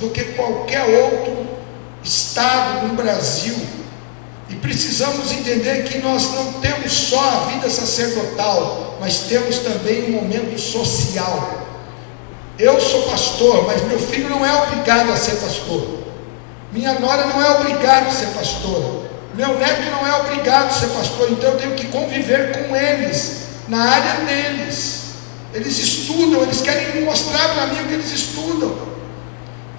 do que qualquer outro estado no Brasil. E precisamos entender que nós não temos só a vida sacerdotal, mas temos também um momento social. Eu sou pastor, mas meu filho não é obrigado a ser pastor. Minha nora não é obrigada a ser pastora. Meu neto não é obrigado a ser pastor. Então eu tenho que conviver com eles, na área deles. Eles estudam, eles querem mostrar para mim o que eles estudam.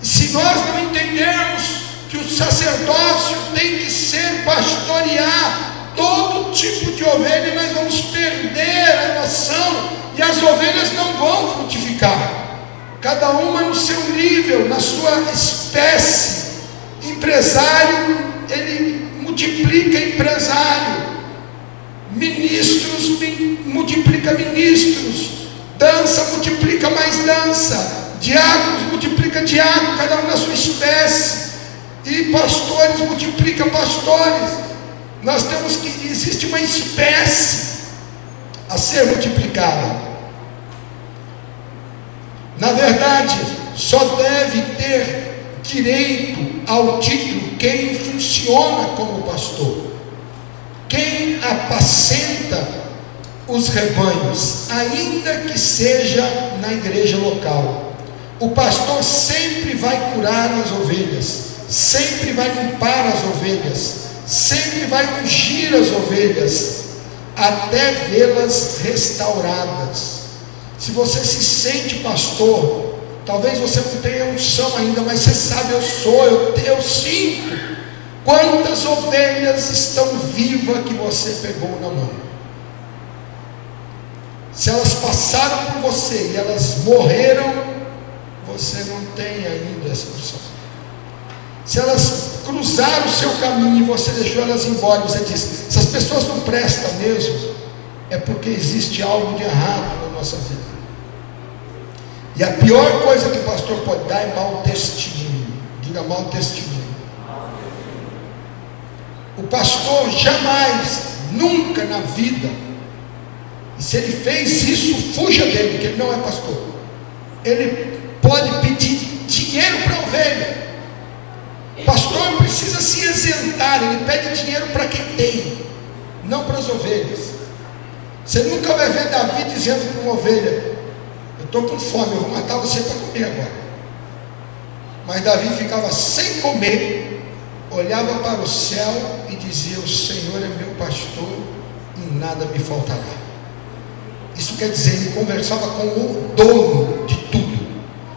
E se nós não entendermos que o sacerdócio tem que ser pastorear todo tipo de ovelha, nós vamos perder a noção, e as ovelhas não vão frutificar, cada uma no seu nível, na sua espécie. Empresário, ele multiplica empresário, ministros multiplica ministros, dança multiplica mais dança, diáconos multiplica diácono, cada um na sua espécie, e pastores multiplica pastores. Nós temos que, existe uma espécie a ser multiplicada. Na verdade, só deve ter direito ao título quem funciona como pastor, quem apacenta os rebanhos, ainda que seja na igreja local. O pastor sempre vai curar as ovelhas, sempre vai limpar as ovelhas, sempre vai ungir as ovelhas, até vê-las restauradas. Se você se sente pastor, talvez você não tenha unção ainda, mas você sabe, eu sinto quantas ovelhas estão vivas que você pegou na mão. Se elas passaram por você e elas morreram, você não tem ainda essa unção. Se elas cruzaram o seu caminho e você deixou elas embora, você diz: essas pessoas não prestam mesmo, é porque existe algo de errado na nossa vida. E a pior coisa que o pastor pode dar é mau testemunho. Diga: mau testemunho. O pastor jamais, nunca na vida, e se ele fez isso, fuja dele, porque ele não é pastor. Ele pode pedir dinheiro para a ovelha. O pastor precisa se isentar, ele pede dinheiro para quem tem, não para as ovelhas. Você nunca vai ver Davi dizendo para uma ovelha: eu estou com fome, eu vou matar você para comer agora. Mas Davi ficava sem comer, olhava para o céu e dizia: o Senhor é meu pastor e nada me faltará. Isso quer dizer, ele conversava com o dono de tudo,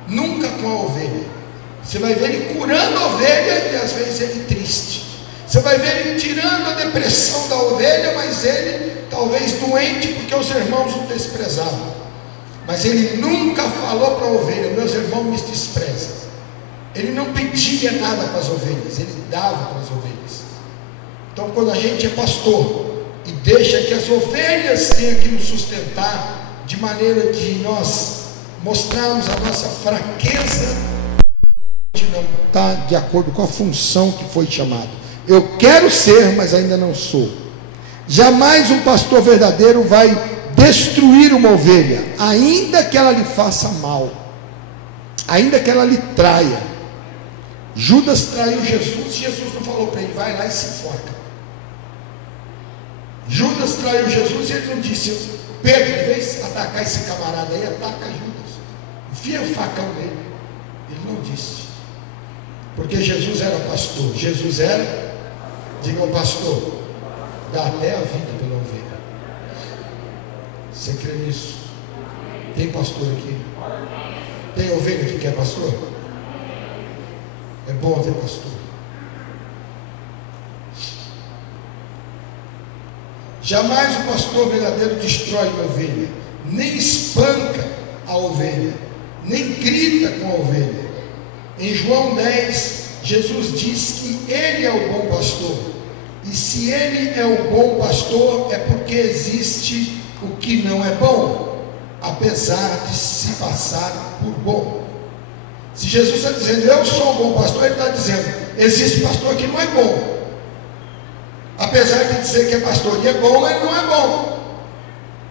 nunca com a ovelha. Você vai ver ele curando a ovelha e às vezes ele triste. Você vai ver ele tirando a depressão da ovelha, mas ele talvez doente porque os irmãos o desprezavam. Mas ele nunca falou para a ovelha: meus irmãos me desprezam. Ele não pedia nada para as ovelhas, ele dava para as ovelhas. Então, quando a gente é pastor e deixa que as ovelhas tenham que nos sustentar, de maneira de nós mostrarmos a nossa fraqueza, a gente não está de acordo com a função que foi chamado. Eu quero ser, mas ainda não sou. Jamais um pastor verdadeiro vai destruir uma ovelha, ainda que ela lhe faça mal, ainda que ela lhe traia. Judas traiu Jesus, Jesus não falou para ele: vai lá e se enforca. Judas traiu Jesus e ele não disse: Pedro, de vez de atacar esse camarada aí, ataca Judas, enfia o facão nele. Ele não disse, porque Jesus era pastor. Jesus era, diga ao pastor, dá até a vida pela ovelha. Você crê nisso? Tem pastor aqui? Tem ovelha aqui que é pastor? É bom ter pastor. Jamais o pastor verdadeiro destrói a ovelha, nem espanca a ovelha, nem grita com a ovelha. Em João 10, Jesus diz que Ele é o bom pastor. E se Ele é o bom pastor, é porque existe o que não é bom, apesar de se passar por bom. Se Jesus está dizendo: eu sou o bom pastor, Ele está dizendo: existe pastor que não é bom. Apesar de dizer que é pastor e é bom, ele não é bom.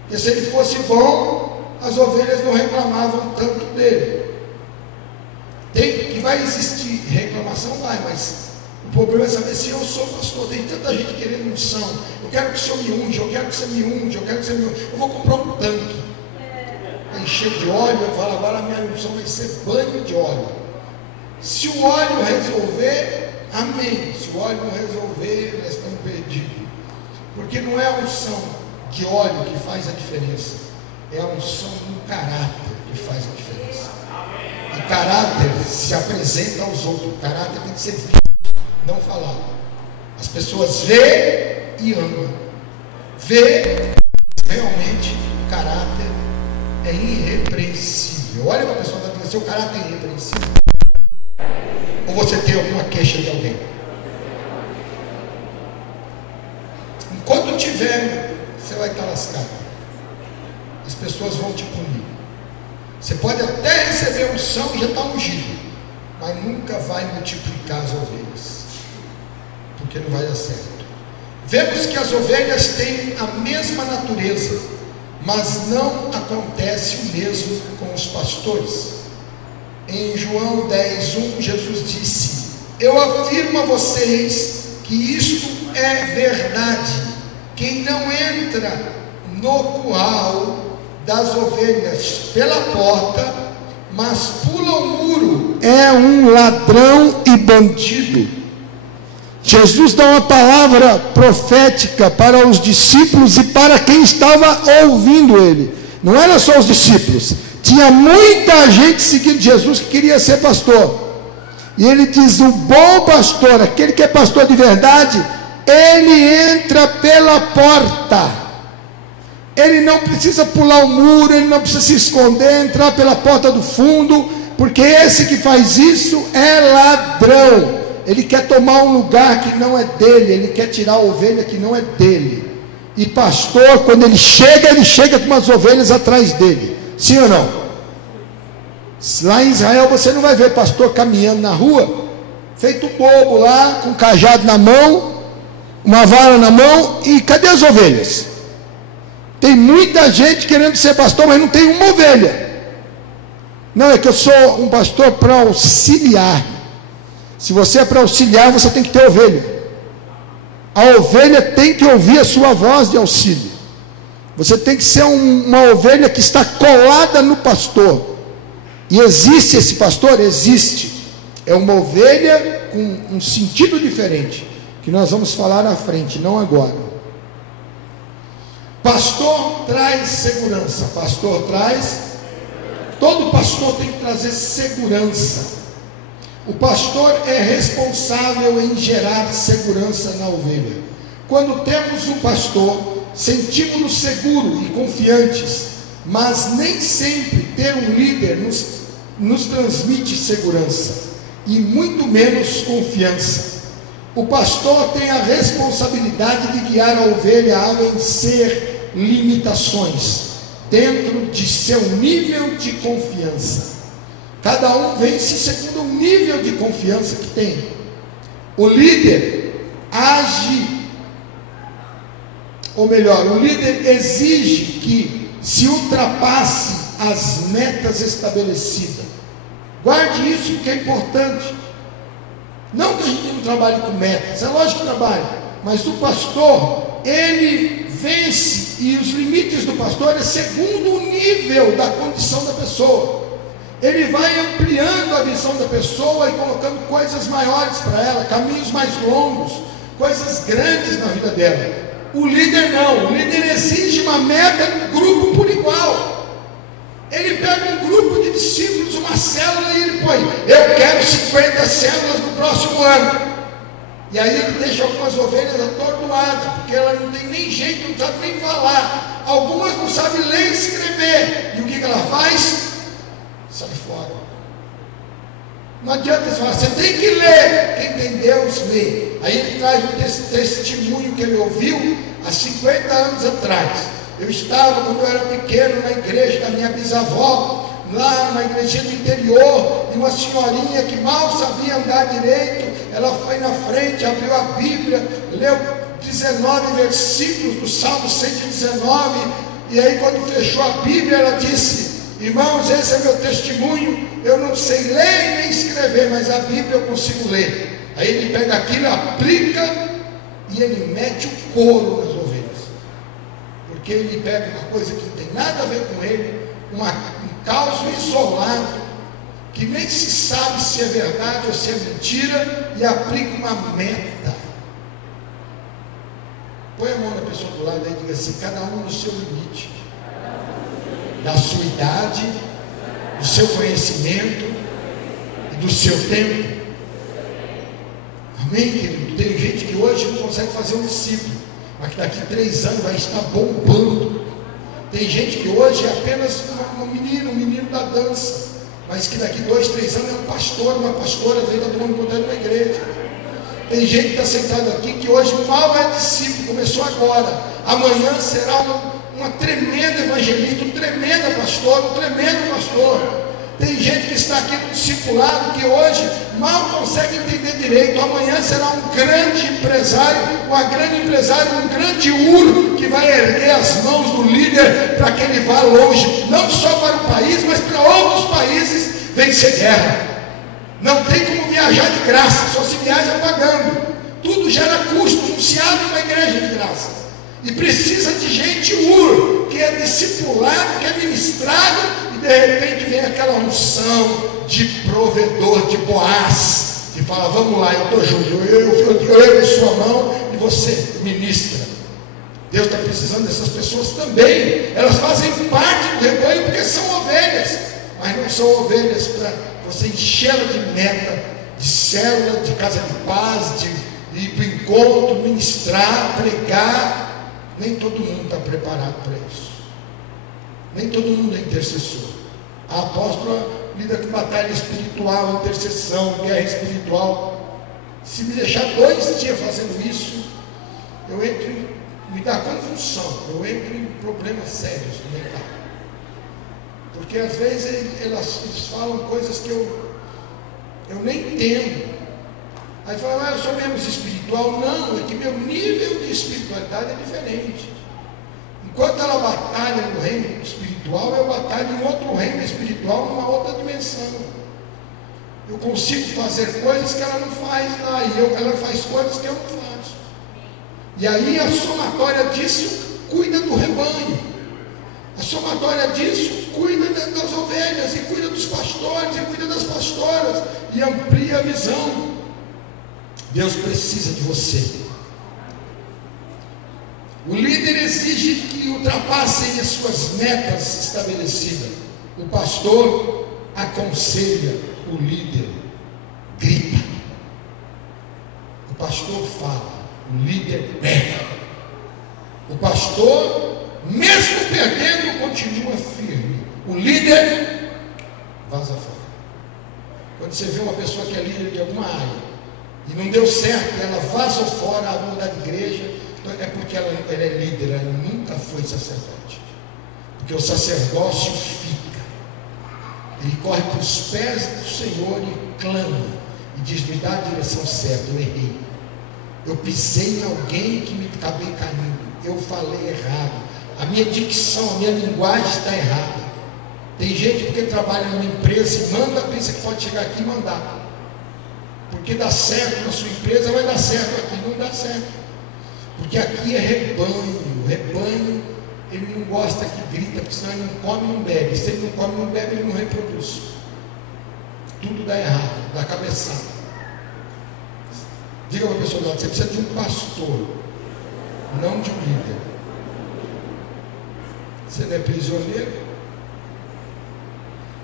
Porque se ele fosse bom, as ovelhas não reclamavam tanto dele. Que vai existir reclamação, vai, mas o problema é saber se eu sou pastor. Tem tanta gente querendo unção. Eu quero que o Senhor me unja, eu quero que você me unja, eu quero que você me unja. Eu vou comprar um tanque para encher de óleo. Eu falo, agora a minha unção vai ser banho de óleo. Se o óleo resolver, amém. Se o óleo não resolver, nós estamos perdidos. Porque não é a unção de óleo que faz a diferença, é a unção do caráter que faz a diferença. E caráter se apresenta aos outros. O caráter tem que ser visto, não falado. As pessoas veem e amam. Vê, realmente o caráter é irrepreensível. Olha para a pessoa que está dizendo, seu caráter é irrepreensível. Ou você tem alguma queixa de alguém? Enquanto tiver, você vai estar lascado. As pessoas vão te punir. Você pode até receber unção e já está ungido, mas nunca vai multiplicar as ovelhas, porque não vai dar certo. Vemos que as ovelhas têm a mesma natureza, mas não acontece o mesmo com os pastores. Em João 10:1, Jesus disse: eu afirmo a vocês que isto é verdade. Quem não entra no curral das ovelhas pela porta, mas pula o muro, é um ladrão e bandido. Jesus dá uma palavra profética para os discípulos e para quem estava ouvindo ele. Não era só os discípulos, tinha muita gente seguindo Jesus que queria ser pastor. E ele diz: o bom pastor, aquele que é pastor de verdade, ele entra pela porta. Ele não precisa pular o muro, ele não precisa se esconder, entrar pela porta do fundo, porque esse que faz isso é ladrão. Ele quer tomar um lugar que não é dele, ele quer tirar a ovelha que não é dele. E pastor, quando ele chega com umas ovelhas atrás dele. Sim ou não? Lá em Israel você não vai ver pastor caminhando na rua, feito bobo lá, com um cajado na mão, uma vara na mão, e cadê as ovelhas? Tem muita gente querendo ser pastor, mas não tem uma ovelha. Não, é que eu sou um pastor para auxiliar. Se você é para auxiliar, você tem que ter ovelha. A ovelha tem que ouvir a sua voz de auxílio. Você tem que ser uma ovelha que está colada no pastor. E existe esse pastor? Existe. É uma ovelha com um sentido diferente, que nós vamos falar na frente, não agora. Pastor traz segurança. Pastor traz. Todo pastor tem que trazer segurança. O pastor é responsável em gerar segurança na ovelha. Quando temos um pastor, sentimos-nos seguros e confiantes, mas nem sempre ter um líder nos transmite segurança, e muito menos confiança. O pastor tem a responsabilidade de guiar a ovelha a vencer limitações, dentro de seu nível de confiança. Cada um vence segundo o nível de confiança que tem. O líder age, ou melhor, o líder exige que se ultrapasse as metas estabelecidas. Guarde isso, porque é importante. Não que a gente não trabalhe com metas, é lógico que trabalha, mas o pastor, ele vence, e os limites do pastor é segundo o nível da condição da pessoa. Ele vai ampliando a visão da pessoa e colocando coisas maiores para ela, caminhos mais longos, coisas grandes na vida dela. O líder não, o líder exige uma meta no grupo por igual. Ele pega um grupo de discípulos, uma célula, e ele põe: eu quero 50 células no próximo ano. E aí ele deixa algumas ovelhas atordoadas, porque ela não tem nem jeito, não sabe nem falar. Algumas não sabem ler e escrever. E o que ela faz? Sai fora. Não adianta você falar, você tem que ler. Quem tem Deus, lê. Aí ele traz um testemunho que ele ouviu há 50 anos atrás. Eu estava, quando eu era pequeno, na igreja da minha bisavó, lá numa igrejinha do interior, e uma senhorinha que mal sabia andar direito, ela foi na frente, abriu a Bíblia, leu 19 versículos do Salmo 119, e aí quando fechou a Bíblia, ela disse: irmãos, esse é meu testemunho, eu não sei ler nem escrever, mas a Bíblia eu consigo ler. Aí ele pega aquilo, aplica e ele mete o couro nas ovelhas, porque ele pega uma coisa que não tem nada a ver com ele, um caos isolado, que nem se sabe se é verdade ou se é mentira, e aplica uma meta. Põe a mão na pessoa do lado aí e diga assim: cada um no seu limite, da sua idade, do seu conhecimento e do seu tempo. Amém, querido? Tem gente que hoje não consegue fazer um discípulo, mas que daqui a 3 anos vai estar bombando. Tem gente que hoje é apenas um menino da dança, mas que daqui 2, 3 anos é um pastor, uma pastora, veio da tomando conta de uma igreja. Tem gente que está sentado aqui que hoje mal é discípulo, começou agora, amanhã será uma tremenda evangelista, um tremendo pastor. Tem gente que está aqui no discipulado que hoje mal consegue entender direito, amanhã será um grande empresário, um grande ouro, que vai erguer as mãos do líder para que ele vá longe, não só para o país, mas para outros países vencer guerra. Não tem como viajar de graça, só se viaja pagando. Tudo gera custo, não se abre uma igreja de graça. E precisa de gente que é discipulado, que é ministrado, e de repente vem aquela unção de provedor, de Boaz, que fala: vamos lá, eu estou junto, eu em sua mão e você ministra. Deus está precisando dessas pessoas também. Elas fazem parte do rebanho porque são ovelhas, mas não são ovelhas para você enchê-la de meta, de célula, de casa de paz, de ir para o encontro, ministrar, pregar. Nem todo mundo está preparado para isso. Nem todo mundo é intercessor. A apóstola lida com batalha espiritual, intercessão, guerra espiritual. Se me deixar 2 dias fazendo isso, me dá confusão, eu entro em problemas sérios no mercado. Porque às vezes eles falam coisas que eu nem entendo. Aí fala: eu sou menos espiritual. Não, é que meu nível de espiritualidade é diferente. Enquanto ela batalha no reino espiritual, eu batalho em outro reino espiritual, numa outra dimensão. Eu consigo fazer coisas que ela não faz lá, e ela faz coisas que eu não faço. E aí a somatória disso cuida do rebanho. A somatória disso cuida das ovelhas, e cuida dos pastores, e cuida das pastoras, e amplia a visão. Deus precisa de você. O líder exige que ultrapassem as suas metas estabelecidas. O pastor aconselha, o líder grita. O pastor fala, o líder pega. O pastor, mesmo perdendo, continua firme. O líder vaza fora. Quando você vê uma pessoa que é líder de alguma área e não deu certo, ela vazou fora, vou mudar de igreja, é porque ela é líder, ela nunca foi sacerdote. Porque o sacerdócio fica, ele corre para os pés do Senhor e clama, e diz: me dá a direção certa, eu errei, eu pisei em alguém que me acabei caindo, eu falei errado, a minha dicção, a minha linguagem está errada. Tem gente porque trabalha numa empresa e manda, pensa que pode chegar aqui e mandar, porque dá certo na sua empresa, vai dar certo aqui. Não dá certo, porque aqui é rebanho. O rebanho, ele não gosta que grita, porque senão ele não come e não bebe. Se ele não come e não bebe, ele não reproduz. Tudo dá errado, dá cabeçada. Diga para a pessoa: você precisa de um pastor, não de um líder. Você não é prisioneiro?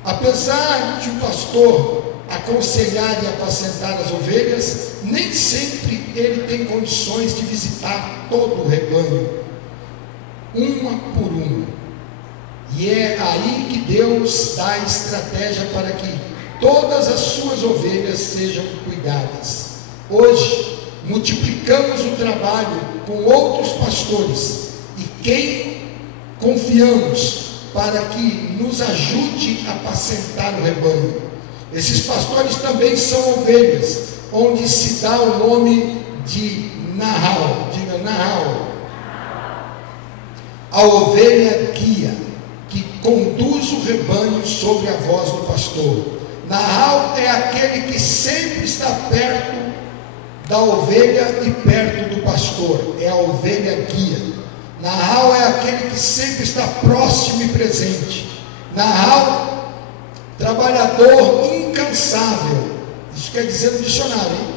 Apesar de um pastor aconselhar e apacentar as ovelhas, nem sempre ele tem condições de visitar todo o rebanho, uma por uma. E é aí que Deus dá a estratégia para que todas as suas ovelhas sejam cuidadas. Hoje, multiplicamos o trabalho com outros pastores e quem confiamos para que nos ajude a apacentar o rebanho. Esses pastores também são ovelhas, onde se dá o nome de Nahal. Diga Nahal. A ovelha guia, que conduz o rebanho sobre a voz do pastor. Nahal é aquele que sempre está perto da ovelha e perto do pastor, é a ovelha guia. Nahal é aquele que sempre está próximo e presente. Nahal, trabalhador incansável, isso quer dizer no dicionário, hein?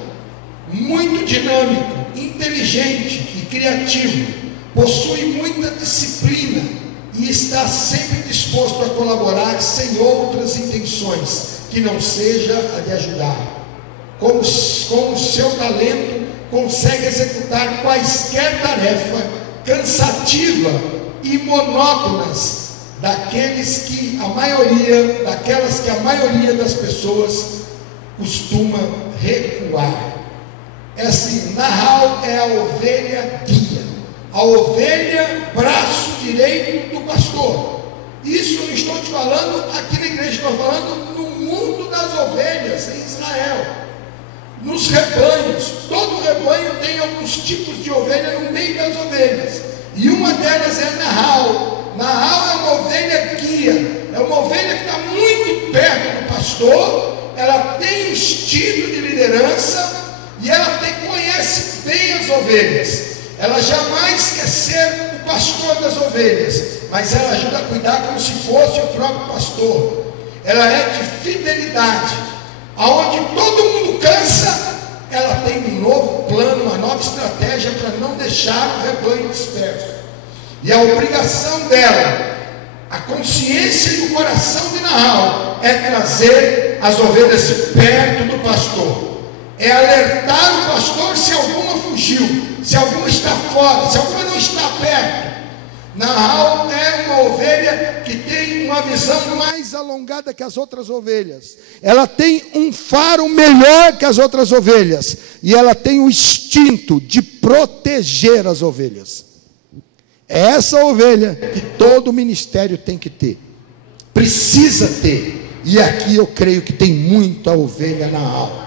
Muito dinâmico, inteligente e criativo, possui muita disciplina e está sempre disposto a colaborar sem outras intenções que não seja a de ajudar. Com o seu talento, consegue executar quaisquer tarefa cansativa e monótonas daquelas que a maioria das pessoas costuma recuar. É assim, Nahal é a ovelha guia, a ovelha braço direito do pastor. Isso eu não estou te falando aqui na igreja, estou falando no mundo das ovelhas em Israel, nos rebanhos. Todo rebanho tem alguns tipos de ovelha no meio das ovelhas, e uma delas é Nahal. Nahal é uma ovelha guia, é uma ovelha que está muito perto do pastor. Ela tem instinto de liderança e ela conhece bem as ovelhas. Ela jamais quer ser o pastor das ovelhas, mas ela ajuda a cuidar como se fosse o próprio pastor. Ela é de fidelidade, aonde todo mundo cansa, ela tem um novo plano, uma nova estratégia para não deixar o rebanho disperso. E a obrigação dela, a consciência e o coração de Nahal, é trazer as ovelhas perto do pastor, é alertar o pastor se alguma fugiu, se alguma está fora, se alguma não está perto. Nahal é uma ovelha que tem uma visão mais alongada que as outras ovelhas. Ela tem um faro melhor que as outras ovelhas, e ela tem o instinto de proteger as ovelhas. É essa ovelha que todo ministério tem que ter, precisa ter. E aqui eu creio que tem muita ovelha Nahal.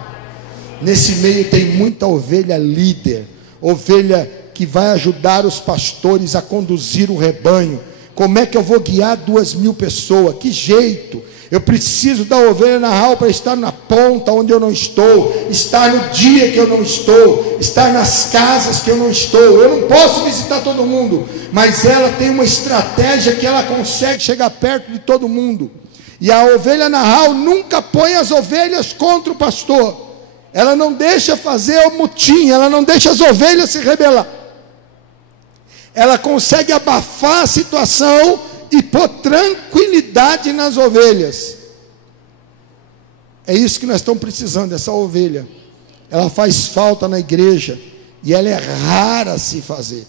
Nesse meio tem muita ovelha líder, ovelha que vai ajudar os pastores a conduzir o rebanho. Como é que eu vou guiar 2.000 pessoas? Que jeito? Eu preciso da ovelha Nahal para estar na ponta onde eu não estou, estar no dia que eu não estou, estar nas casas que eu não estou. Eu não posso visitar todo mundo, mas ela tem uma estratégia que ela consegue chegar perto de todo mundo. E a ovelha Nahal nunca põe as ovelhas contra o pastor. Ela não deixa fazer o mutim, ela não deixa as ovelhas se rebelar. Ela consegue abafar a situação e pôr tranquilidade nas ovelhas. É isso que nós estamos precisando, essa ovelha. Ela faz falta na igreja, e ela é rara a se fazer,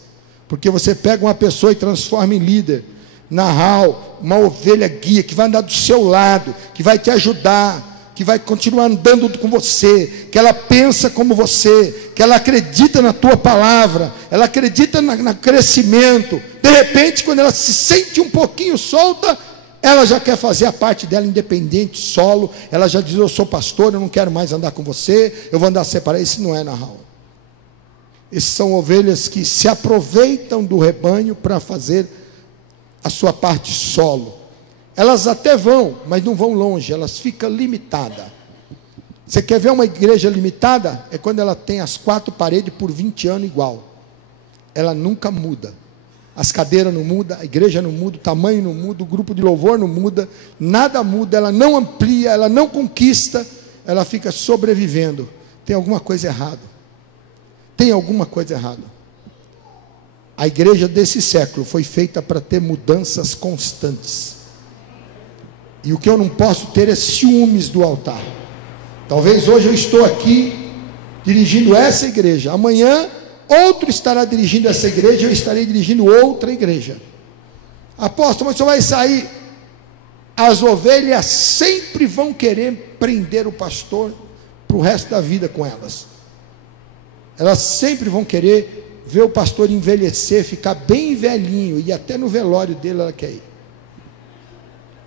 porque você pega uma pessoa e transforma em líder. Nahal, uma ovelha guia, que vai andar do seu lado, que vai te ajudar, que vai continuar andando com você, que ela pensa como você, que ela acredita na tua palavra, ela acredita no crescimento. De repente, quando ela se sente um pouquinho solta, ela já quer fazer a parte dela independente, solo. Ela já diz: eu sou pastor, eu não quero mais andar com você, eu vou andar separado. Isso não é Nahal. Essas são ovelhas que se aproveitam do rebanho para fazer a sua parte solo. Elas até vão, mas não vão longe, elas ficam limitadas. Você quer ver uma igreja limitada? É quando ela tem as 4 paredes por 20 anos igual. Ela nunca muda. As cadeiras não mudam, a igreja não muda, o tamanho não muda, o grupo de louvor não muda, nada muda, ela não amplia, ela não conquista, ela fica sobrevivendo. Tem alguma coisa errada. Tem alguma coisa errada. A igreja desse século foi feita para ter mudanças constantes. E o que eu não posso ter é ciúmes do altar. Talvez hoje eu estou aqui dirigindo essa igreja, amanhã outro estará dirigindo essa igreja, eu estarei dirigindo outra igreja. Apóstolo, mas você vai sair? As ovelhas sempre vão querer prender o pastor para o resto da vida com elas. Elas sempre vão querer ver o pastor envelhecer, ficar bem velhinho, e até no velório dele ela quer ir.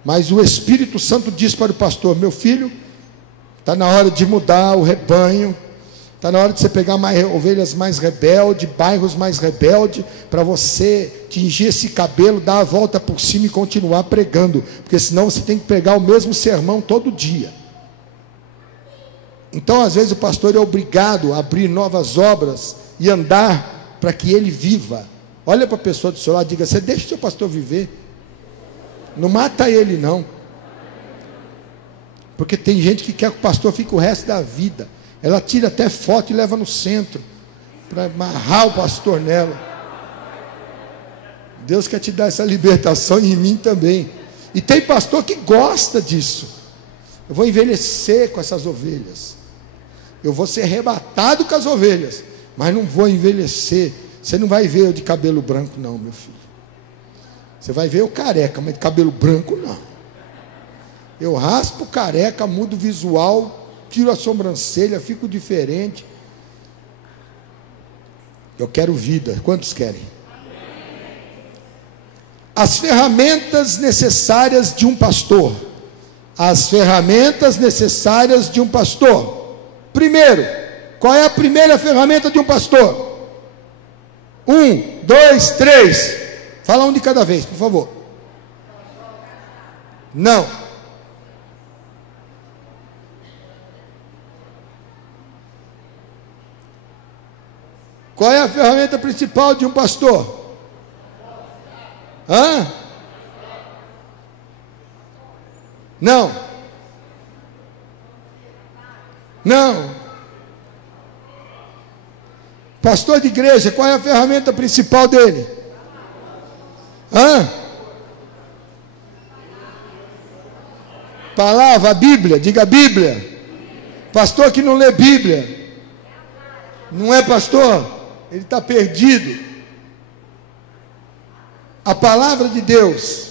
Mas o Espírito Santo diz para o pastor: meu filho, está na hora de mudar o rebanho, Está na hora de você pegar ovelhas mais rebeldes, bairros mais rebeldes, para você tingir esse cabelo, dar a volta por cima e continuar pregando, porque senão você tem que pregar o mesmo sermão todo dia. Então às vezes o pastor é obrigado a abrir novas obras e andar para que ele viva. Olha para a pessoa do seu lado e diga: você deixa o seu pastor viver, não mata ele não, porque tem gente que quer que o pastor fique o resto da vida. Ela tira até foto e leva no centro para amarrar o pastor nela. Deus quer te dar essa libertação, e em mim também. E tem pastor que gosta disso. Eu vou envelhecer com essas ovelhas, eu vou ser arrebatado com as ovelhas, mas não vou envelhecer. Você não vai ver eu de cabelo branco não, meu filho. Você vai ver eu careca, mas de cabelo branco não. Eu raspo careca, mudo o visual, tiro a sobrancelha, fico diferente. Eu quero vida. Quantos querem? As ferramentas necessárias de um pastor. As ferramentas necessárias de um pastor. Primeiro, qual é a primeira ferramenta de um pastor? 1, 2, 3. Fala um de cada vez, por favor. Não. Qual é a ferramenta principal de um pastor? Hã? Não. Não. Pastor de igreja, qual é a ferramenta principal dele? Hã? Palavra, a Bíblia, diga a Bíblia. Pastor que não lê Bíblia, não é pastor? Ele está perdido. A palavra de Deus.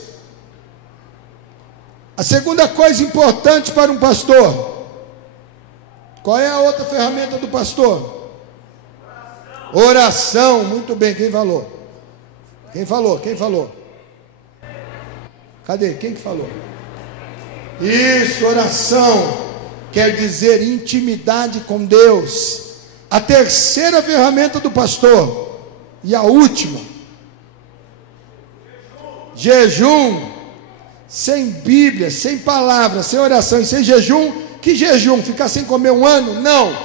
A segunda coisa importante para um pastor. Qual é a outra ferramenta do pastor? Oração. Muito bem, quem falou? Quem falou? Quem falou? Cadê? Quem que falou? Isso, oração quer dizer intimidade com Deus. A terceira ferramenta do pastor, e a última, jejum. Sem Bíblia, sem palavra, sem oração e sem jejum. Que jejum? Ficar sem comer um ano? Não.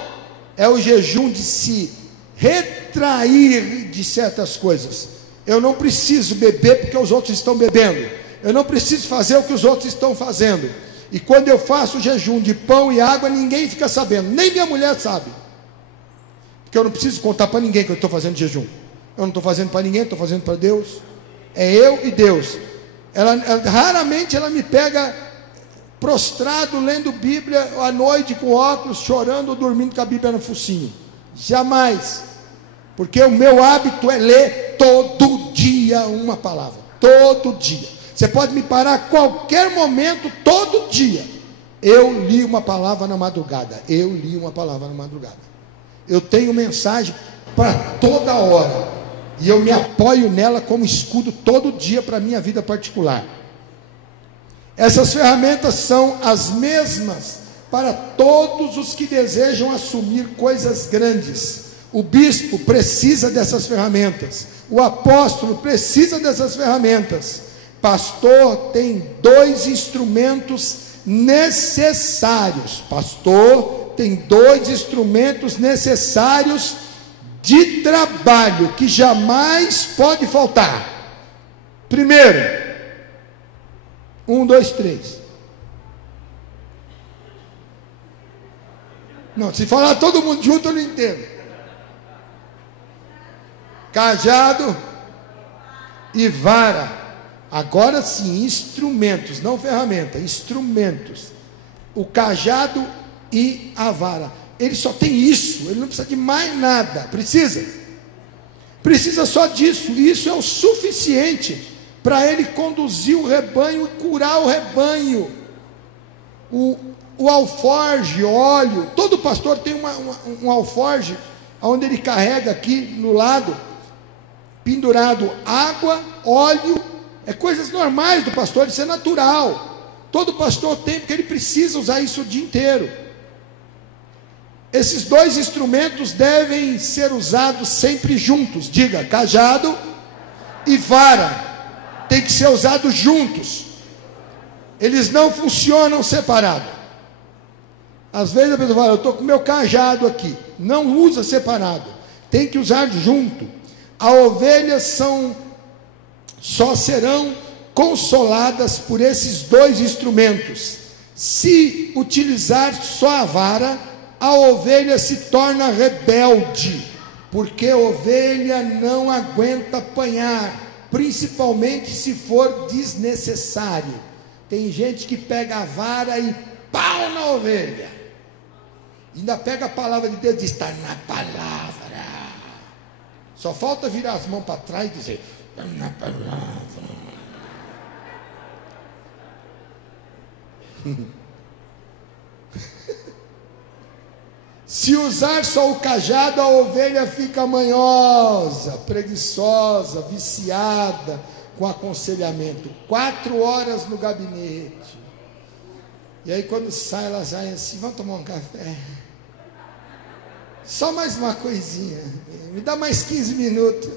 É o jejum de se retrair de certas coisas. Eu não preciso beber porque os outros estão bebendo. Eu não preciso fazer o que os outros estão fazendo. E quando eu faço jejum de pão e água, ninguém fica sabendo, nem minha mulher sabe. Porque eu não preciso contar para ninguém que eu estou fazendo jejum. Eu não estou fazendo para ninguém, estou fazendo para Deus. É eu e Deus. Raramente ela me pega prostrado, lendo Bíblia à noite, com óculos, chorando ou dormindo com a Bíblia no focinho. Jamais. Porque o meu hábito é ler todo dia uma palavra. Todo dia. Você pode me parar a qualquer momento, todo dia. Eu li uma palavra na madrugada. Eu li uma palavra na madrugada. Eu tenho mensagem para toda hora, e eu me apoio nela como escudo todo dia para a minha vida particular. Essas ferramentas são as mesmas para todos os que desejam assumir coisas grandes. O bispo precisa dessas ferramentas, o apóstolo precisa dessas ferramentas. Pastor tem 2 instrumentos necessários. Pastor tem 2 instrumentos necessários de trabalho que jamais pode faltar. Primeiro, 1, 2, 3. Não, se falar todo mundo junto eu não entendo. Cajado e vara. Agora sim, instrumentos, não ferramenta, instrumentos. O cajado e a vara. Ele só tem isso, ele não precisa de mais nada. Precisa? Precisa só disso. E isso é o suficiente para ele conduzir o rebanho e curar o rebanho. O alforge, óleo. Todo pastor tem um alforge, onde ele carrega aqui no lado, pendurado água, óleo. É coisas normais do pastor, isso é natural. Todo pastor tem, porque ele precisa usar isso o dia inteiro. Esses dois instrumentos devem ser usados sempre juntos. Diga, cajado e vara tem que ser usados juntos. Eles não funcionam separados. Às vezes a pessoa fala, eu estou com o meu cajado aqui. Não usa separado, tem que usar junto. As ovelhas só serão consoladas por esses dois instrumentos. Se utilizar só a vara, a ovelha se torna rebelde, porque a ovelha não aguenta apanhar, principalmente se for desnecessário. Tem gente que pega a vara e pau na ovelha, ainda pega a palavra de Deus e diz, está na palavra. Só falta virar as mãos para trás e dizer, está na palavra. Se usar só o cajado, a ovelha fica manhosa, preguiçosa, viciada com aconselhamento. 4 horas no gabinete. E aí quando sai, ela sai assim, vamos tomar um café? Só mais uma coisinha, me dá mais 15 minutos.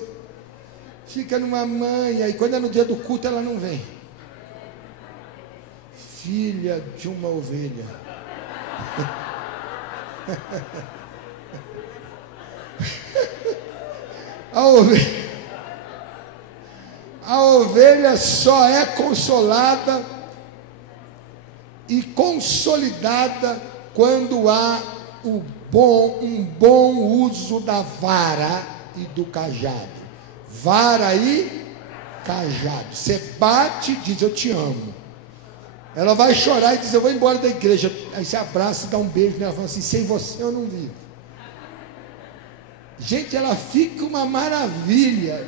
Fica numa manha, e quando é no dia do culto ela não vem. Filha de uma ovelha. A ovelha só é consolada e consolidada quando há um bom uso da vara e do cajado. Vara e cajado. Você bate e diz, eu te amo. Ela vai chorar e diz, eu vou embora da igreja. Aí você abraça e dá um beijo nela, fala assim, sem você eu não vivo. Gente, ela fica uma maravilha.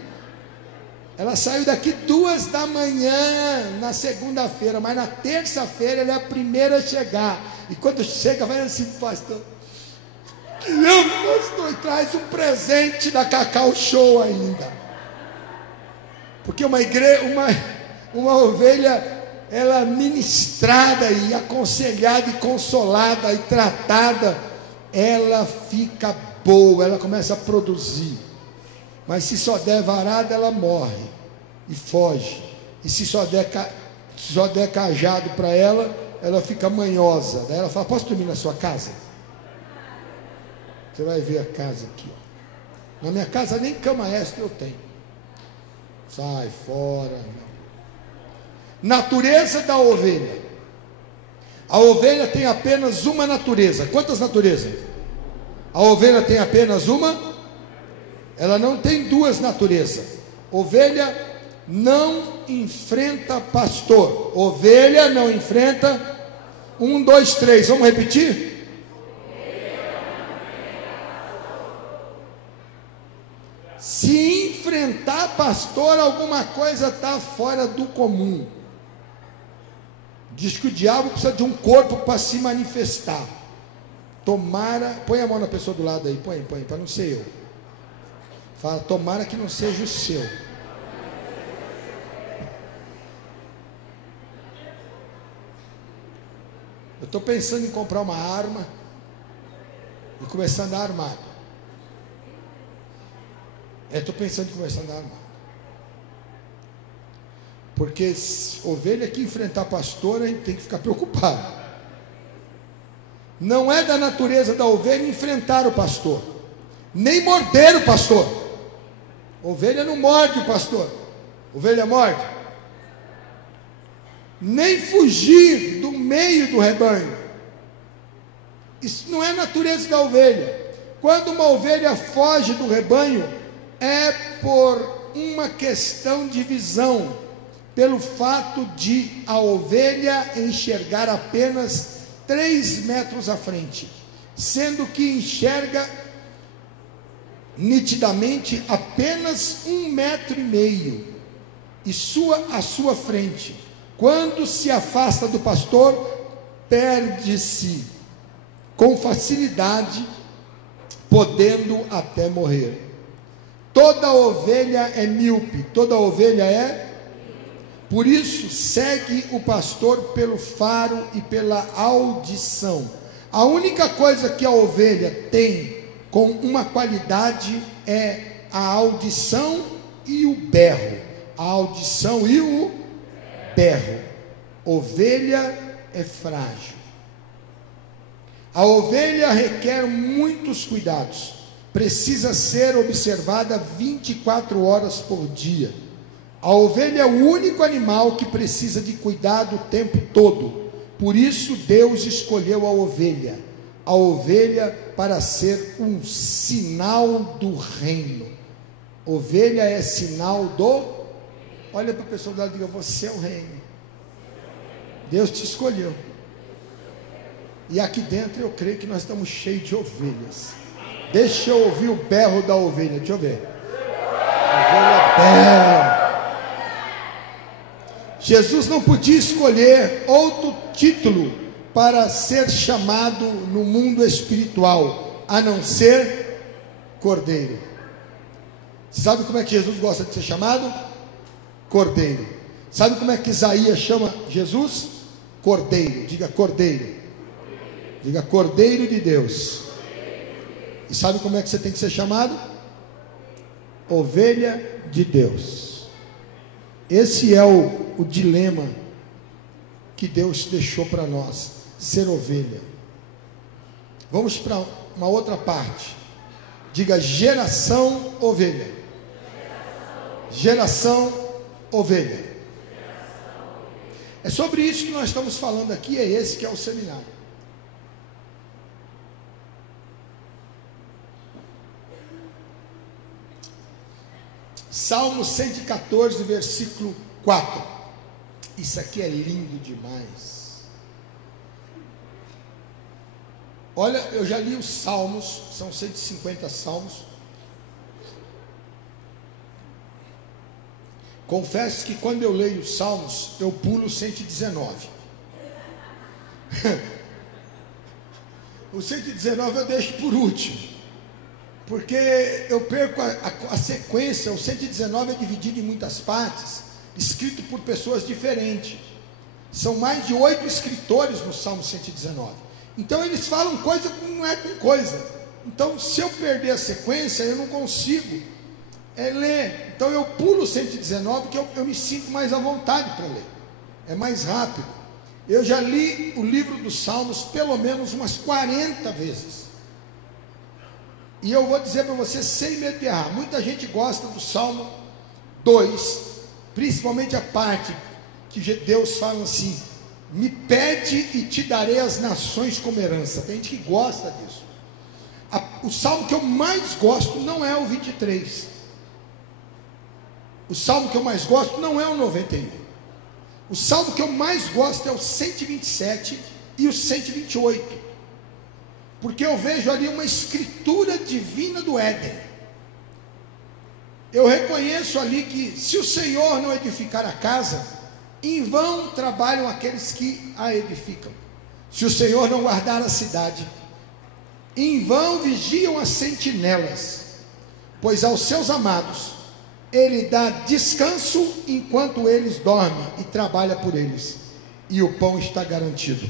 Ela saiu daqui 2 da manhã na segunda-feira, mas na terça-feira ela é a primeira a chegar. E quando chega, vai assim, pastor, que amo, pastor, e traz um presente da Cacau Show ainda. Porque uma ovelha, ela ministrada e aconselhada e consolada e tratada, ela fica boa, ela começa a produzir. Mas se só der varada, ela morre e foge. E se só der cajado para ela, ela fica manhosa. Daí ela fala, posso dormir na sua casa? Você vai ver a casa aqui, ó. Na minha casa nem cama extra eu tenho. Sai fora. Natureza da ovelha. A ovelha tem apenas uma natureza. Quantas naturezas? A ovelha tem apenas uma. Ela não tem 2 naturezas. Ovelha não enfrenta pastor. Ovelha não enfrenta. 1, 2, 3. Vamos repetir? Se enfrentar pastor, alguma coisa está fora do comum. Diz que o diabo precisa de um corpo para se manifestar. Tomara, põe a mão na pessoa do lado aí, põe, para não ser eu. Fala, tomara que não seja o seu. Eu estou pensando em comprar uma arma e começar a andar armado. Estou pensando em começar a andar armado. Porque ovelha que enfrentar pastor, a gente tem que ficar preocupado. Não é da natureza da ovelha enfrentar o pastor, nem morder o pastor. Ovelha não morde o pastor. Ovelha morde. Nem fugir do meio do rebanho. Isso não é natureza da ovelha. Quando uma ovelha foge do rebanho, é por uma questão de visão, pelo fato de a ovelha enxergar apenas 3 metros à frente, sendo que enxerga nitidamente apenas 1,5 metros à sua frente. Quando se afasta do pastor, perde-se com facilidade, podendo até morrer. Toda ovelha é míope, toda ovelha é. Por isso, segue o pastor pelo faro e pela audição. A única coisa que a ovelha tem com uma qualidade é a audição e o berro. A audição e o berro. Ovelha é frágil. A ovelha requer muitos cuidados. Precisa ser observada 24 horas por dia. A ovelha é o único animal que precisa de cuidado o tempo todo. Por isso Deus escolheu a ovelha para ser um sinal do reino. Ovelha é sinal do... Olha para a pessoa do lado e diga: você é o reino. Deus te escolheu. E aqui dentro eu creio que nós estamos cheios de ovelhas. Deixa eu ouvir o berro da ovelha. Deixa eu ver. Ovelha berra. Jesus não podia escolher outro título para ser chamado no mundo espiritual, a não ser Cordeiro. Sabe como é que Jesus gosta de ser chamado? Cordeiro. Sabe como é que Isaías chama Jesus? Cordeiro. Diga Cordeiro. Diga Cordeiro de Deus. E sabe como é que você tem que ser chamado? Ovelha de Deus. Esse é o dilema que Deus deixou para nós, ser ovelha. Vamos para uma outra parte. Diga geração ovelha. Geração ovelha. É sobre isso que nós estamos falando aqui, é esse que é o seminário. Salmo 114, versículo 4. Isso aqui é lindo demais. Olha, eu já li os salmos, são 150 salmos. Confesso que quando eu leio os salmos, eu pulo 119. O 119 eu deixo por último, porque eu perco a sequência. O 119 é dividido em muitas partes, escrito por pessoas diferentes. São mais de 8 escritores no Salmo 119. Então eles falam coisa que não é com coisa. Então, se eu perder a sequência, eu não consigo ler. Então eu pulo o 119, que eu me sinto mais à vontade para ler. É mais rápido. Eu já li o livro dos Salmos pelo menos umas 40 vezes. E eu vou dizer para você, sem medo de errar, muita gente gosta do Salmo 2, principalmente a parte que Deus fala assim: me pede e te darei as nações como herança. Tem gente que gosta disso. O salmo que eu mais gosto não é o 23. O salmo que eu mais gosto não é o 91. O salmo que eu mais gosto é o 127 e o 128. Porque eu vejo ali uma escritura divina do Éden. Eu reconheço ali que se o Senhor não edificar a casa, em vão trabalham aqueles que a edificam. Se o Senhor não guardar a cidade, em vão vigiam as sentinelas. Pois aos seus amados Ele dá descanso enquanto eles dormem, e trabalha por eles, e o pão está garantido.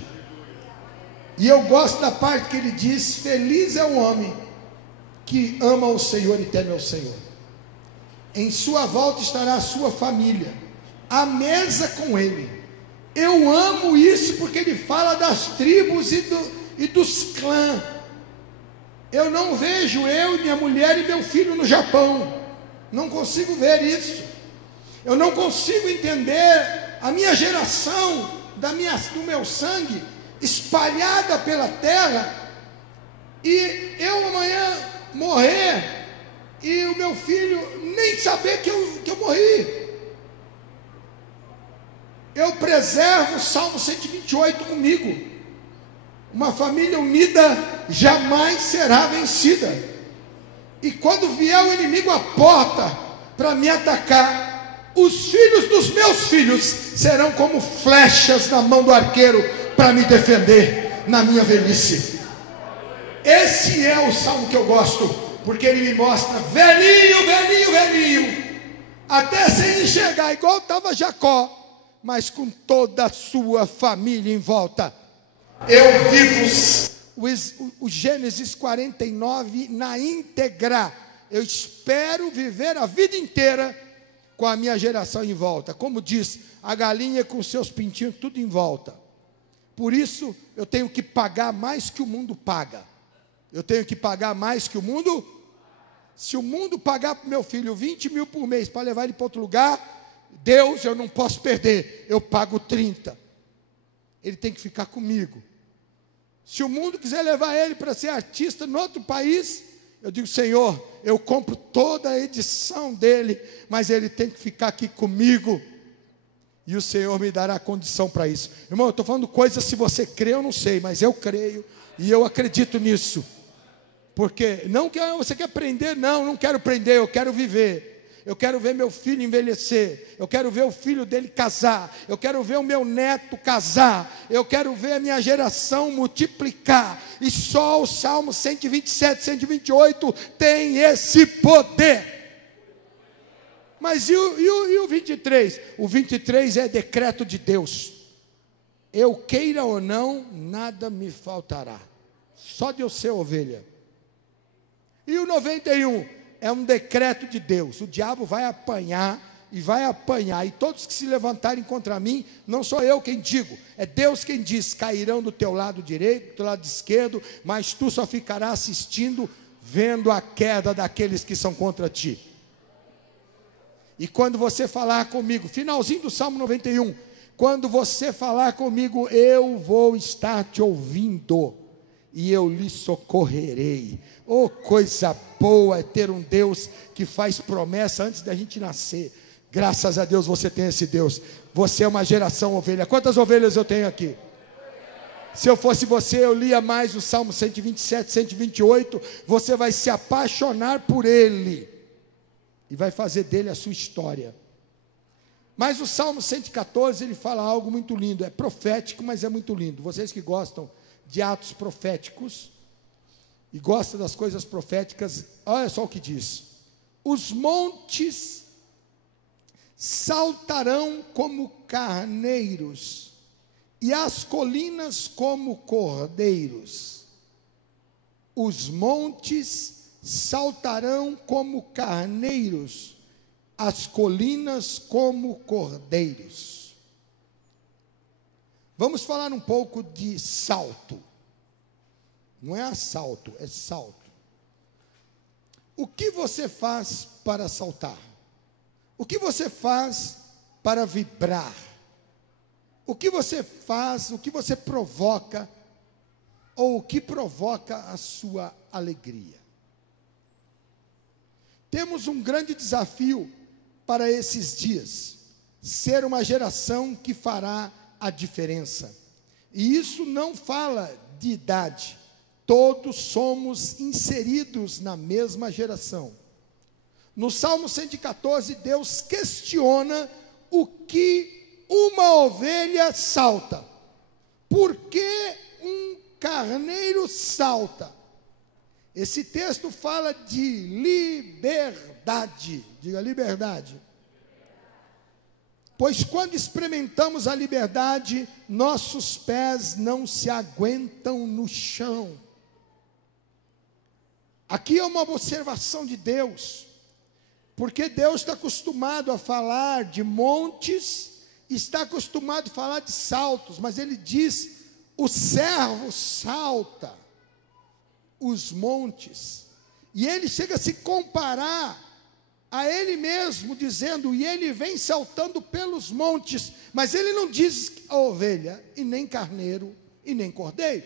E eu gosto da parte que ele diz: feliz é o homem que ama o Senhor e teme ao Senhor. Em sua volta estará a sua família, à mesa com ele. Eu amo isso, porque ele fala das tribos e dos clãs. Eu não vejo eu, minha mulher e meu filho no Japão. Não consigo ver isso. Eu não consigo entender a minha geração, do meu sangue, espalhada pela terra, e eu amanhã morrer, e o meu filho nem saber que eu morri. Eu preservo o Salmo 128 comigo. Uma família unida jamais será vencida. E quando vier o inimigo à porta para me atacar, os filhos dos meus filhos serão como flechas na mão do arqueiro para me defender na minha velhice. Esse é o salmo que eu gosto, porque ele me mostra velhinho, velhinho, velhinho, até sem enxergar, igual estava Jacó, mas com toda a sua família em volta. Eu vivo o Gênesis 49 na íntegra. Eu espero viver a vida inteira com a minha geração em volta. Como diz, a galinha com seus pintinhos tudo em volta. Por isso, eu tenho que pagar mais que o mundo paga. Eu tenho que pagar mais que o mundo. Se o mundo pagar para o meu filho 20 mil por mês para levar ele para outro lugar, Deus, eu não posso perder, eu pago 30. Ele tem que ficar comigo. Se o mundo quiser levar ele para ser artista em outro país, eu digo, Senhor, eu compro toda a edição dele, mas ele tem que ficar aqui comigo, e o Senhor me dará condição para isso. Irmão, eu estou falando coisas, se você crê, eu não sei, mas eu creio, e eu acredito nisso. Porque, não que você quer aprender, não quero aprender, eu quero viver. Eu quero ver meu filho envelhecer, eu quero ver o filho dele casar, eu quero ver o meu neto casar, eu quero ver a minha geração multiplicar, e só o Salmo 127, 128 tem esse poder. Mas e o 23? O 23 é decreto de Deus. Eu queira ou não, nada me faltará, só de eu ser ovelha. E o 91? É um decreto de Deus. O diabo vai apanhar, e todos que se levantarem contra mim, não sou eu quem digo, é Deus quem diz, cairão do teu lado direito, do teu lado esquerdo, mas tu só ficarás assistindo, vendo a queda daqueles que são contra ti. E quando você falar comigo, finalzinho do Salmo 91, quando você falar comigo, eu vou estar te ouvindo, e eu lhe socorrerei. Oh, coisa boa é ter um Deus que faz promessa antes da gente nascer. Graças a Deus você tem esse Deus. Você é uma geração ovelha. Quantas ovelhas eu tenho aqui? Se eu fosse você, eu lia mais o Salmo 127, 128. Você vai se apaixonar por ele e vai fazer dele a sua história. Mas o Salmo 114, ele fala algo muito lindo. É profético, mas é muito lindo. Vocês que gostam de atos proféticos e gosta das coisas proféticas, olha só o que diz: os montes saltarão como carneiros, e as colinas como cordeiros. Os montes saltarão como carneiros, as colinas como cordeiros. Vamos falar um pouco de salto. Não é assalto, é salto. O que você faz para saltar? O que você faz para vibrar? O que você faz, o que você provoca, ou o que provoca a sua alegria? Temos um grande desafio para esses dias: ser uma geração que fará a diferença. E isso não fala de idade. Todos somos inseridos na mesma geração. No Salmo 114, Deus questiona o que uma ovelha salta. Por que um carneiro salta? Esse texto fala de liberdade. Diga liberdade. Pois quando experimentamos a liberdade, nossos pés não se aguentam no chão. Aqui é uma observação de Deus, porque Deus está acostumado a falar de montes, está acostumado a falar de saltos, mas Ele diz, o servo salta os montes, e Ele chega a se comparar a Ele mesmo, dizendo, e Ele vem saltando pelos montes, mas Ele não diz ovelha, e nem carneiro, e nem cordeiro.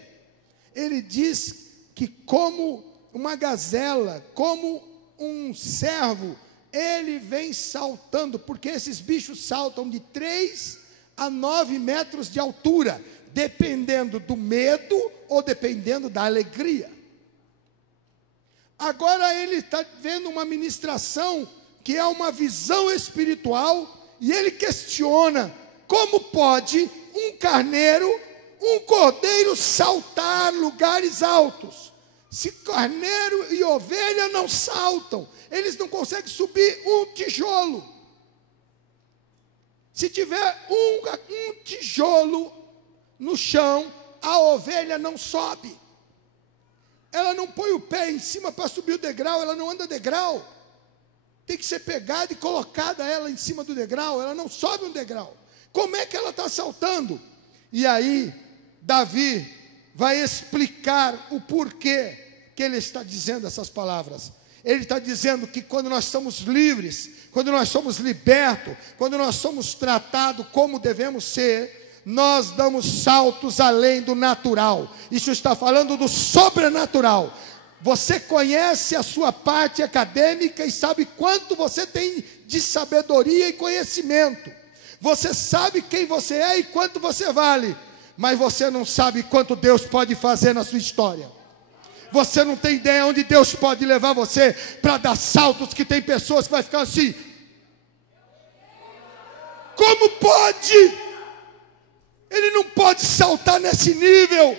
Ele diz que como uma gazela, como um servo, ele vem saltando, porque esses bichos saltam de 3 a 9 metros de altura, dependendo do medo ou dependendo da alegria. Agora ele está vendo uma ministração que é uma visão espiritual, e ele questiona, como pode um carneiro, um cordeiro saltar lugares altos? Se carneiro e ovelha não saltam, eles não conseguem subir um tijolo. Se tiver um tijolo no chão, a ovelha não sobe. Ela não põe o pé em cima para subir o degrau, ela não anda degrau. Tem que ser pegada e colocada ela em cima do degrau, ela não sobe um degrau. Como é que ela está saltando? E aí, Davi vai explicar o porquê que ele está dizendo essas palavras. Ele está dizendo que quando nós somos livres, quando nós somos libertos, quando nós somos tratados como devemos ser, nós damos saltos além do natural. Isso está falando do sobrenatural. Você conhece a sua parte acadêmica e sabe quanto você tem de sabedoria e conhecimento. Você sabe quem você é e quanto você vale, mas você não sabe quanto Deus pode fazer na sua história. Você não tem ideia onde Deus pode levar você para dar saltos que tem pessoas que vai ficar assim. Como pode? Ele não pode saltar nesse nível.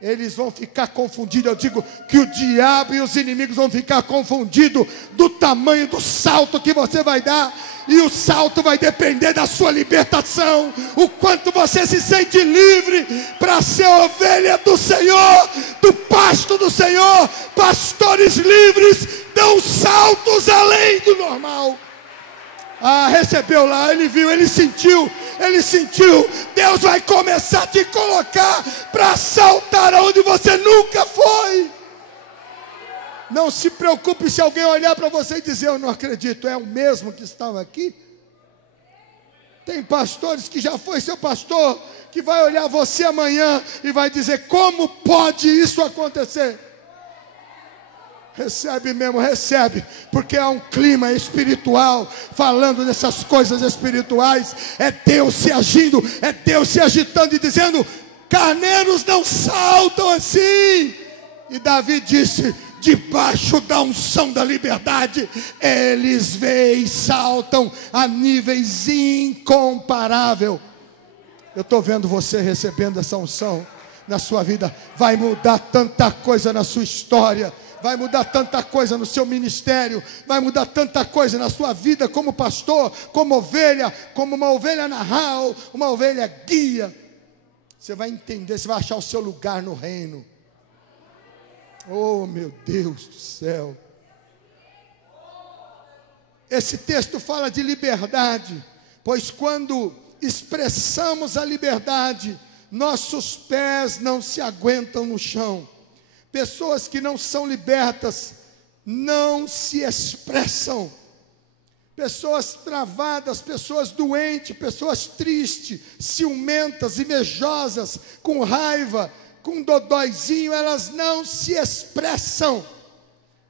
Eles vão ficar confundidos. Eu digo que o diabo e os inimigos vão ficar confundidos do tamanho do salto que você vai dar. E o salto vai depender da sua libertação. O quanto você se sente livre para ser ovelha do Senhor, do pasto do Senhor. Pastores livres dão saltos além do normal. Recebeu lá, ele viu, ele sentiu. Deus vai começar a te colocar para saltar onde você nunca foi. Não se preocupe se alguém olhar para você e dizer: eu não acredito, é o mesmo que estava aqui. Tem pastores que já foi seu pastor, que vai olhar você amanhã e vai dizer: como pode isso acontecer? Recebe mesmo, recebe, porque há um clima espiritual, falando dessas coisas espirituais. É Deus se agindo, é Deus se agitando e dizendo: carneiros não saltam assim. E Davi disse: debaixo da unção da liberdade, eles veem e saltam a níveis incomparáveis. Eu estou vendo você recebendo essa unção na sua vida. Vai mudar tanta coisa na sua história, vai mudar tanta coisa no seu ministério, vai mudar tanta coisa na sua vida como pastor, como uma ovelha narral, uma ovelha guia. Você vai entender, você vai achar o seu lugar no reino. Oh, meu Deus do céu. Esse texto fala de liberdade, pois quando expressamos a liberdade, nossos pés não se aguentam no chão. Pessoas que não são libertas não se expressam. Pessoas travadas, pessoas doentes, pessoas tristes, ciumentas, invejosas, com raiva, com dodóizinho, elas não se expressam.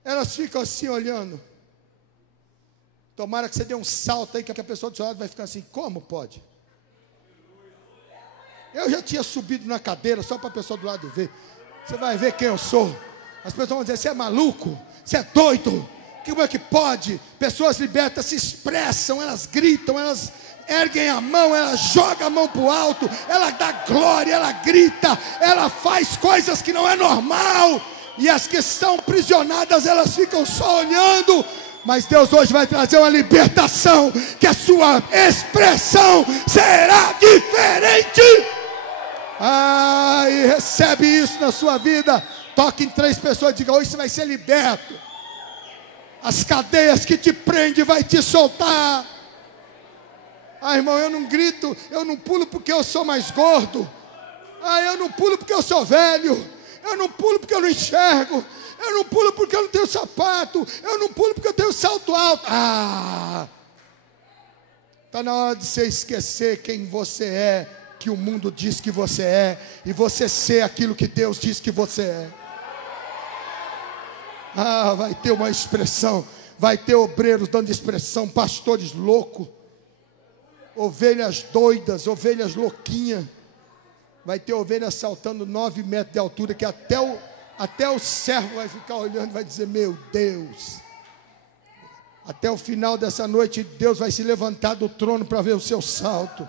Elas ficam assim olhando. Tomara que você dê um salto aí, que a pessoa do seu lado vai ficar assim: como pode? Eu já tinha subido na cadeira só para a pessoa do lado ver. Você vai ver quem eu sou. As pessoas vão dizer: você é maluco, você é doido, como é que pode? Pessoas libertas se expressam, elas gritam, elas erguem a mão, ela joga a mão para o alto, ela dá glória, ela grita, ela faz coisas que não é normal. E as que estão aprisionadas, elas ficam só olhando. Mas Deus hoje vai trazer uma libertação, que a sua expressão será diferente. E recebe isso na sua vida. Toque em 3 pessoas e diga: hoje você vai ser liberto. As cadeias que te prendem vai te soltar. Irmão, eu não grito, eu não pulo porque eu sou mais gordo. Eu não pulo porque eu sou velho. Eu não pulo porque eu não enxergo. Eu não pulo porque eu não tenho sapato. Eu não pulo porque eu tenho salto alto. Está na hora de você esquecer quem você é, que o mundo diz que você é, e você ser aquilo que Deus diz que você é. Vai ter uma expressão, vai ter obreiros dando expressão, pastores loucos, ovelhas doidas, ovelhas louquinhas. Vai ter ovelha saltando 9 metros de altura, que até o servo vai ficar olhando e vai dizer: meu Deus. Até o final dessa noite, Deus vai se levantar do trono para ver o seu salto.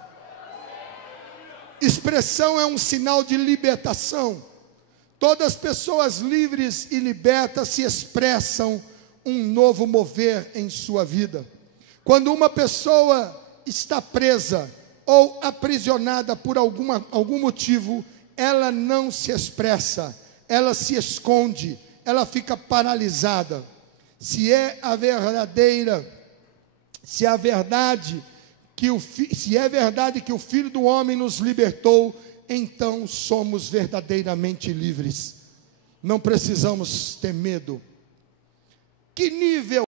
Expressão é um sinal de libertação. Todas as pessoas livres e libertas se expressam um novo mover em sua vida. Quando uma pessoa está presa ou aprisionada por algum motivo, ela não se expressa, ela se esconde, ela fica paralisada. Se é verdade que o Filho do Homem nos libertou, então somos verdadeiramente livres. Não precisamos ter medo. Que nível